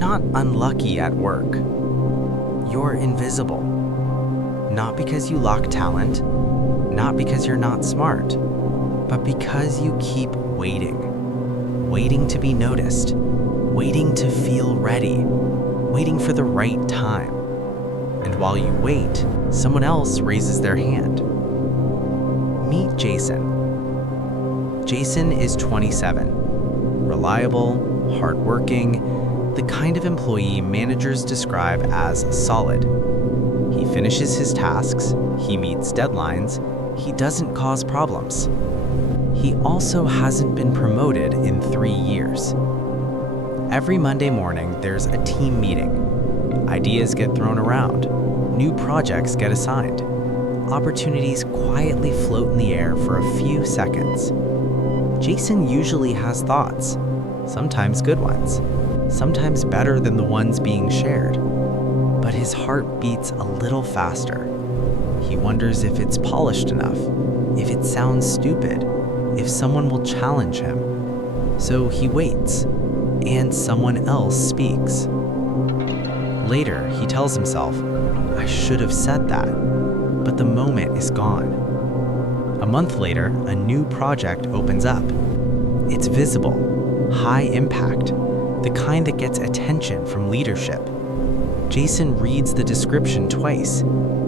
not unlucky at work. You're invisible. Not because you lack talent, not because you're not smart, but because you keep waiting. Waiting to be noticed, waiting to feel ready, waiting for the right time. And while you wait, someone else raises their hand. Meet Jason. Jason is 27. Reliable, hardworking, the kind of employee managers describe as solid. He finishes his tasks, he meets deadlines, he doesn't cause problems. He also hasn't been promoted in 3 years. Every Monday morning, there's a team meeting. Ideas get thrown around, new projects get assigned. Opportunities quietly float in the air for a few seconds. Jason usually has thoughts, sometimes good ones, sometimes better than the ones being shared. But his heart beats a little faster. He wonders if it's polished enough, if it sounds stupid, if someone will challenge him. So he waits, and someone else speaks. Later, he tells himself, I should have said that, but the moment is gone. A month later, a new project opens up. It's visible, high impact, the kind that gets attention from leadership. Jason reads the description twice.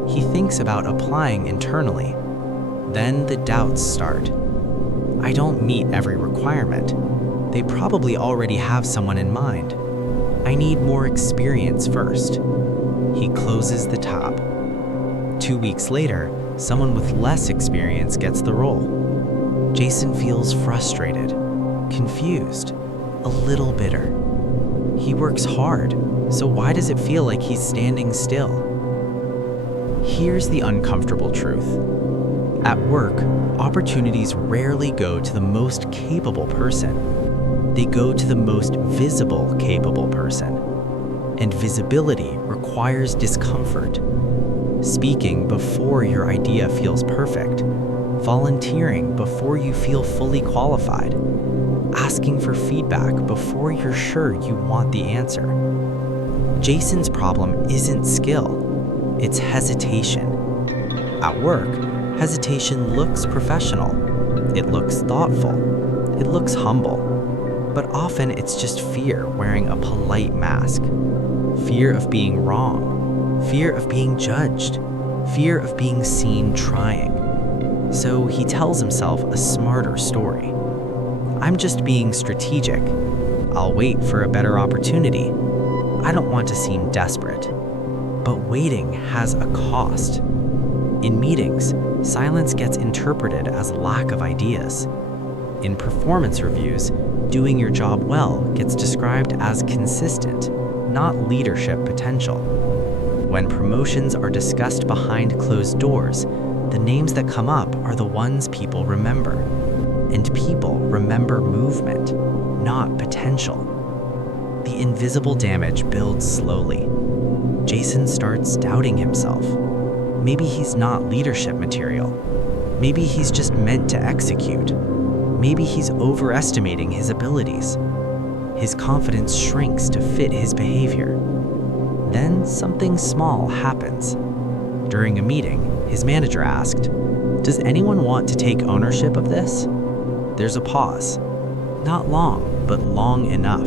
He thinks about applying internally. Then the doubts start. I don't meet every requirement. They probably already have someone in mind. I need more experience first. He closes the tab. 2 weeks later, someone with less experience gets the role. Jason feels frustrated, confused, a little bitter. He works hard, so why does it feel like he's standing still? Here's the uncomfortable truth. At work, opportunities rarely go to the most capable person. They go to the most visible capable person. And visibility requires discomfort. Speaking before your idea feels perfect, volunteering before you feel fully qualified, asking for feedback before you're sure you want the answer. Jason's problem isn't skill, it's hesitation. At work, hesitation looks professional, it looks thoughtful, it looks humble, but often it's just fear wearing a polite mask. Fear of being wrong. Fear of being judged, fear of being seen trying. So he tells himself a smarter story. I'm just being strategic. I'll wait for a better opportunity. I don't want to seem desperate. But waiting has a cost. In meetings, silence gets interpreted as lack of ideas. In performance reviews, doing your job well gets described as consistent, not leadership potential. When promotions are discussed behind closed doors, the names that come up are the ones people remember. And people remember movement, not potential. The invisible damage builds slowly. Jason starts doubting himself. Maybe he's not leadership material. Maybe he's just meant to execute. Maybe he's overestimating his abilities. His confidence shrinks to fit his behavior. Then something small happens. During a meeting, his manager asked, "Does anyone want to take ownership of this?" There's a pause. Not long, but long enough.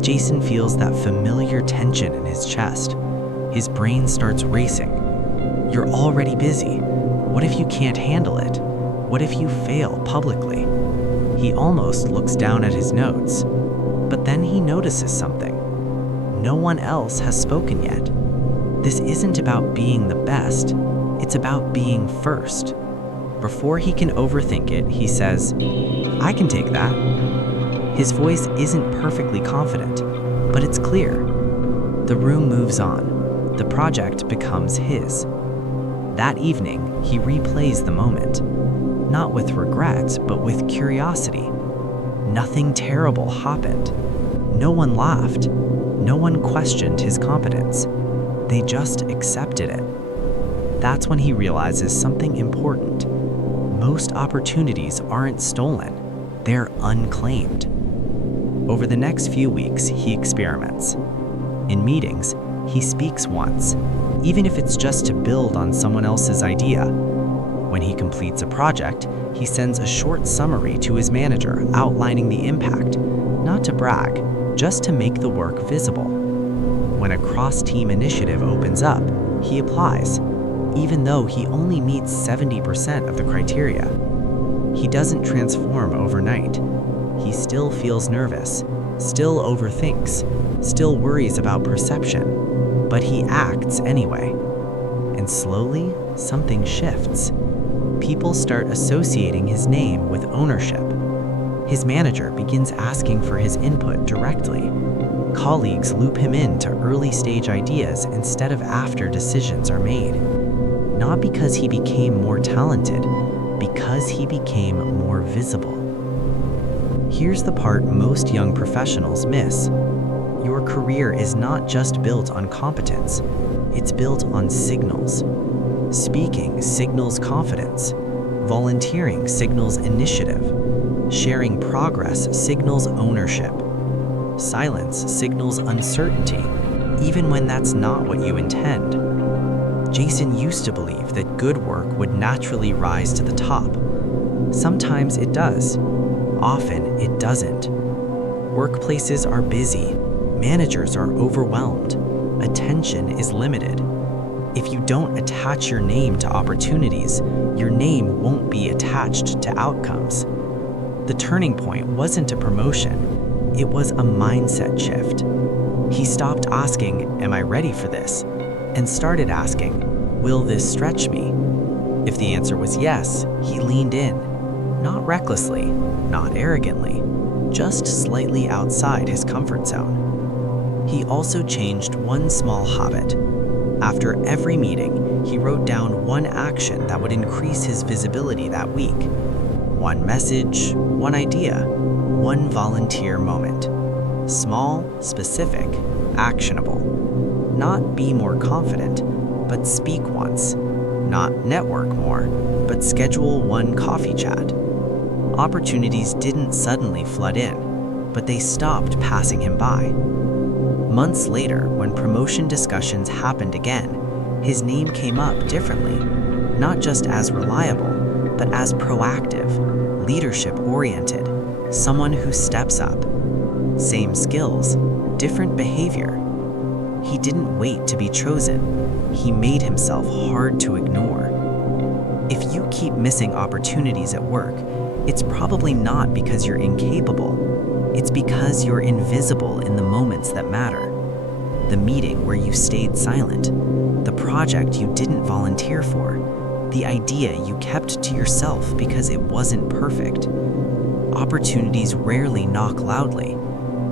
Jason feels that familiar tension in his chest. His brain starts racing. You're already busy. What if you can't handle it? What if you fail publicly? He almost looks down at his notes. But then he notices something. No one else has spoken yet. This isn't about being the best. It's about being first. Before he can overthink it, he says, "I can take that." His voice isn't perfectly confident, but it's clear. The room moves on. The project becomes his. That evening, he replays the moment. Not with regret, but with curiosity. Nothing terrible happened. No one laughed. No one questioned his competence. They just accepted it. That's when he realizes something important. Most opportunities aren't stolen. They're unclaimed. Over the next few weeks, he experiments. In meetings, he speaks once, even if it's just to build on someone else's idea. When he completes a project, he sends a short summary to his manager outlining the impact, not to brag, just to make the work visible. When a cross-team initiative opens up, he applies, even though he only meets 70% of the criteria. He doesn't transform overnight. He still feels nervous, still overthinks, still worries about perception, but he acts anyway. And slowly, something shifts. People start associating his name with ownership. His manager begins asking for his input directly. Colleagues loop him into early-stage ideas instead of after decisions are made. Not because he became more talented, because he became more visible. Here's the part most young professionals miss. Your career is not just built on competence, it's built on signals. Speaking signals confidence. Volunteering signals initiative. Sharing progress signals ownership. Silence signals uncertainty, even when that's not what you intend. Jason used to believe that good work would naturally rise to the top. Sometimes it does. Often it doesn't. Workplaces are busy. Managers are overwhelmed. Attention is limited. If you don't attach your name to opportunities, your name won't be attached to outcomes. The turning point wasn't a promotion, it was a mindset shift. He stopped asking, "Am I ready for this?" and started asking, "Will this stretch me?" If the answer was yes, he leaned in, not recklessly, not arrogantly, just slightly outside his comfort zone. He also changed one small habit. After every meeting, he wrote down one action that would increase his visibility that week. One message, one idea, one volunteer moment. Small, specific, actionable. Not be more confident, but speak once. Not network more, but schedule one coffee chat. Opportunities didn't suddenly flood in, but they stopped passing him by. Months later, when promotion discussions happened again, his name came up differently, not just as reliable, but as proactive, leadership-oriented, someone who steps up. Same skills, different behavior. He didn't wait to be chosen. He made himself hard to ignore. If you keep missing opportunities at work, it's probably not because you're incapable. It's because you're invisible in the moments that matter. The meeting where you stayed silent, the project you didn't volunteer for, the idea you kept to yourself because it wasn't perfect. Opportunities rarely knock loudly.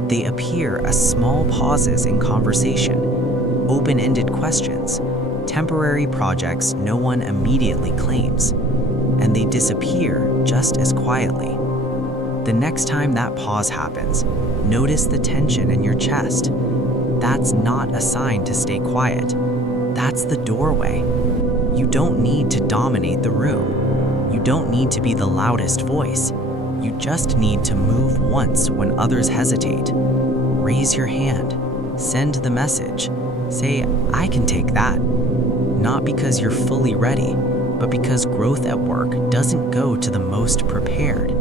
They appear as small pauses in conversation, open-ended questions, temporary projects no one immediately claims, and they disappear just as quietly. The next time that pause happens, notice the tension in your chest. That's not a sign to stay quiet. That's the doorway. You don't need to dominate the room. You don't need to be the loudest voice. You just need to move once when others hesitate. Raise your hand. Send the message. Say, "I can take that." Not because you're fully ready, but because growth at work doesn't go to the most prepared.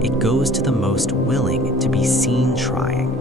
It goes to the most willing to be seen trying.